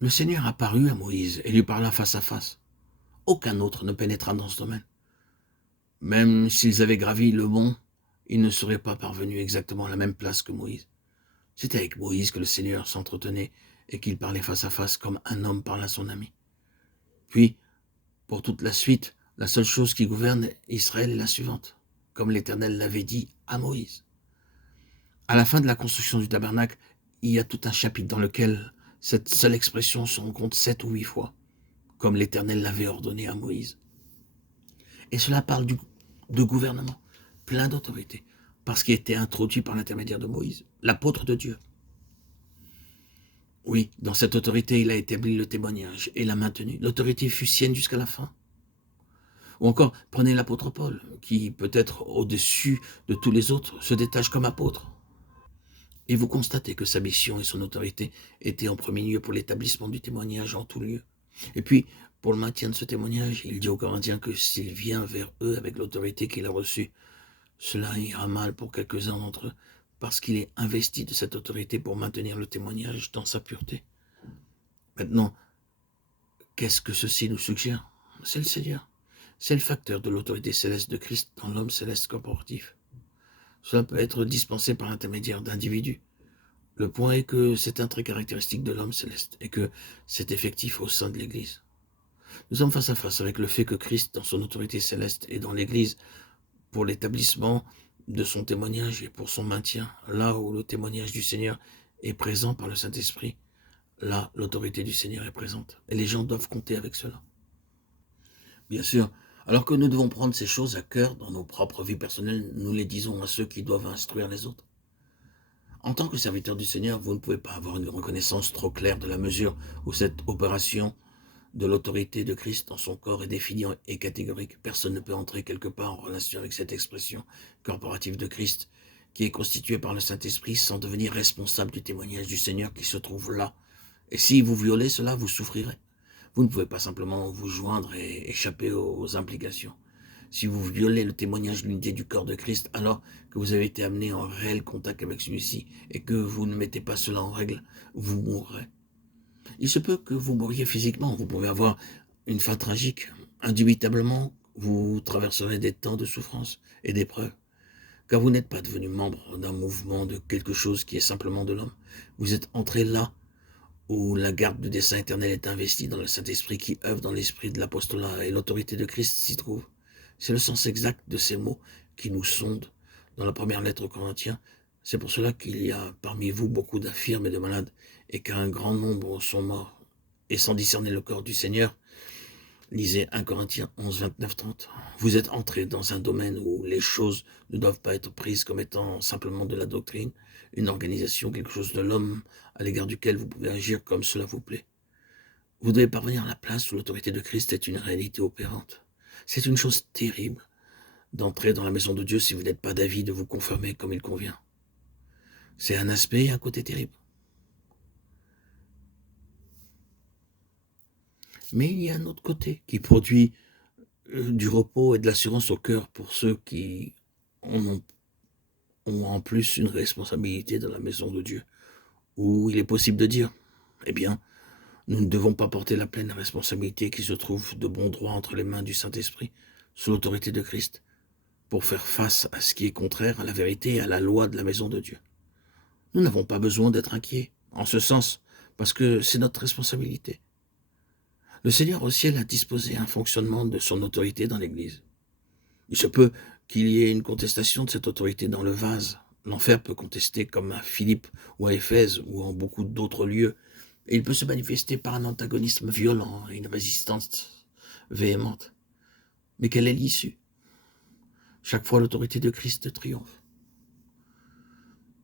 Le Seigneur apparut à Moïse et lui parla face à face. Aucun autre ne pénétra dans ce domaine. Même s'ils avaient gravi le mont, ils ne seraient pas parvenus exactement à la même place que Moïse. C'était avec Moïse que le Seigneur s'entretenait et qu'il parlait face à face comme un homme parle à son ami. Puis, pour toute la suite, la seule chose qui gouverne Israël est la suivante, comme l'Éternel l'avait dit à Moïse. À la fin de la construction du tabernacle, il y a tout un chapitre dans lequel cette seule expression se rencontre 7 ou 8 fois, comme l'Éternel l'avait ordonné à Moïse. Et cela parle de gouvernement, plein d'autorité, parce qu'il était introduit par l'intermédiaire de Moïse, l'apôtre de Dieu. Oui, dans cette autorité, il a établi le témoignage et l'a maintenu. L'autorité fut sienne jusqu'à la fin. Ou encore, prenez l'apôtre Paul, qui peut-être au-dessus de tous les autres se détache comme apôtre. Et vous constatez que sa mission et son autorité étaient en premier lieu pour l'établissement du témoignage en tout lieu. Et puis, pour le maintien de ce témoignage, il dit aux Corinthiens que s'il vient vers eux avec l'autorité qu'il a reçue, cela ira mal pour quelques-uns d'entre eux, parce qu'il est investi de cette autorité pour maintenir le témoignage dans sa pureté. Maintenant, qu'est-ce que ceci nous suggère? C'est le Seigneur. C'est le facteur de l'autorité céleste de Christ dans l'homme céleste corporatif. Cela peut être dispensé par l'intermédiaire d'individus. Le point est que c'est un trait caractéristique de l'homme céleste et que c'est effectif au sein de l'Église. Nous sommes face à face avec le fait que Christ, dans son autorité céleste, est dans l'Église pour l'établissement de son témoignage et pour son maintien. Là où le témoignage du Seigneur est présent par le Saint-Esprit, là, l'autorité du Seigneur est présente. Et les gens doivent compter avec cela. Bien sûr, alors que nous devons prendre ces choses à cœur dans nos propres vies personnelles, nous les disons à ceux qui doivent instruire les autres. En tant que serviteur du Seigneur, vous ne pouvez pas avoir une reconnaissance trop claire de la mesure où cette opération de l'autorité de Christ dans son corps est définie et catégorique. Personne ne peut entrer quelque part en relation avec cette expression corporative de Christ qui est constituée par le Saint-Esprit sans devenir responsable du témoignage du Seigneur qui se trouve là. Et si vous violez cela, vous souffrirez. Vous ne pouvez pas simplement vous joindre et échapper aux implications. Si vous violez le témoignage de l'unité du corps de Christ, alors que vous avez été amené en réel contact avec celui-ci et que vous ne mettez pas cela en règle, vous mourrez. Il se peut que vous mouriez physiquement, vous pouvez avoir une fin tragique. Indubitablement, vous traverserez des temps de souffrance et d'épreuve, car vous n'êtes pas devenu membre d'un mouvement de quelque chose qui est simplement de l'homme. Vous êtes entré là où la garde du dessein éternel est investie dans le Saint-Esprit qui œuvre dans l'esprit de l'apostolat et l'autorité de Christ s'y trouve. C'est le sens exact de ces mots qui nous sondent dans la première lettre aux Corinthiens. C'est pour cela qu'il y a parmi vous beaucoup d'infirmes et de malades, et qu'un grand nombre sont morts. Et sans discerner le corps du Seigneur, lisez 1 Corinthiens 11, 29, 30. Vous êtes entrés dans un domaine où les choses ne doivent pas être prises comme étant simplement de la doctrine, une organisation, quelque chose de l'homme à l'égard duquel vous pouvez agir comme cela vous plaît. Vous devez parvenir à la place où l'autorité de Christ est une réalité opérante. C'est une chose terrible d'entrer dans la maison de Dieu si vous n'êtes pas d'avis de vous conformer comme il convient. C'est un aspect et un côté terrible. Mais il y a un autre côté qui produit du repos et de l'assurance au cœur pour ceux qui ont en plus une responsabilité dans la maison de Dieu, où il est possible de dire, eh bien, nous ne devons pas porter la pleine responsabilité qui se trouve de bon droit entre les mains du Saint-Esprit, sous l'autorité de Christ, pour faire face à ce qui est contraire à la vérité et à la loi de la maison de Dieu. Nous n'avons pas besoin d'être inquiets, en ce sens, parce que c'est notre responsabilité. Le Seigneur au ciel a disposé un fonctionnement de son autorité dans l'Église. Il se peut qu'il y ait une contestation de cette autorité dans le vase. L'enfer peut contester comme à Philippe ou à Éphèse ou en beaucoup d'autres lieux. Et il peut se manifester par un antagonisme violent et une résistance véhémente. Mais quelle est l'issue? Chaque fois, l'autorité de Christ triomphe.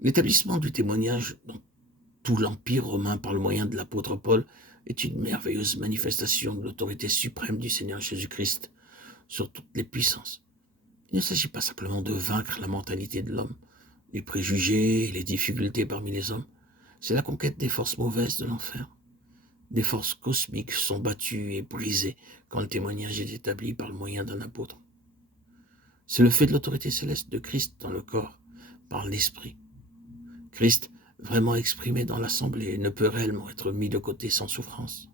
L'établissement du témoignage dans tout l'Empire romain par le moyen de l'apôtre Paul est une merveilleuse manifestation de l'autorité suprême du Seigneur Jésus-Christ sur toutes les puissances. Il ne s'agit pas simplement de vaincre la mentalité de l'homme, les préjugés et les difficultés parmi les hommes. C'est la conquête des forces mauvaises de l'enfer. Des forces cosmiques sont battues et brisées quand le témoignage est établi par le moyen d'un apôtre. C'est le fait de l'autorité céleste de Christ dans le corps, par l'Esprit. Christ vraiment exprimé dans l'assemblée ne peut réellement être mis de côté sans souffrance.